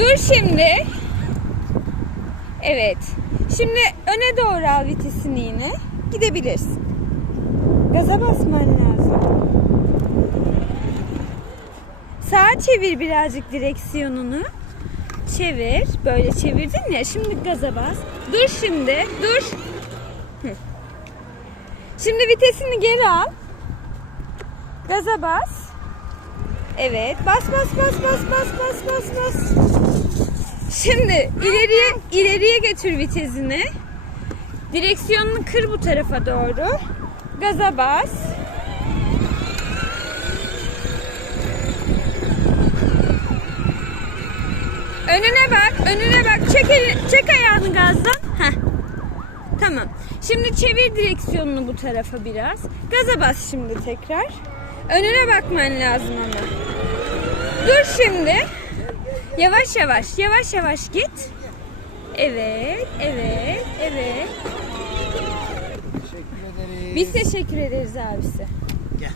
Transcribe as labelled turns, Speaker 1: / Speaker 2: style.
Speaker 1: Dur şimdi. Evet. Şimdi öne doğru al vitesini yine. Gidebilirsin. Gaza basman lazım. Sağa çevir birazcık direksiyonunu. Çevir. Böyle çevirdin ya. Şimdi gaza bas. Dur şimdi. Dur. Şimdi vitesini geri al. Gaza bas. Evet. Bas bas bas bas bas bas bas bas. Şimdi ileriye ileriye götür vitesini. Direksiyonunu kır bu tarafa doğru. Gaza bas. Önüne bak, önüne bak. Çek elini, çek ayağını gazdan. Heh. Tamam. Şimdi çevir direksiyonunu bu tarafa biraz. Gaza bas şimdi tekrar. Önüne bakman lazım ama. Dur şimdi. Yavaş yavaş, yavaş yavaş git. Evet, evet, evet.
Speaker 2: Teşekkür ederiz.
Speaker 1: Biz teşekkür ederiz abisi.
Speaker 2: Gel.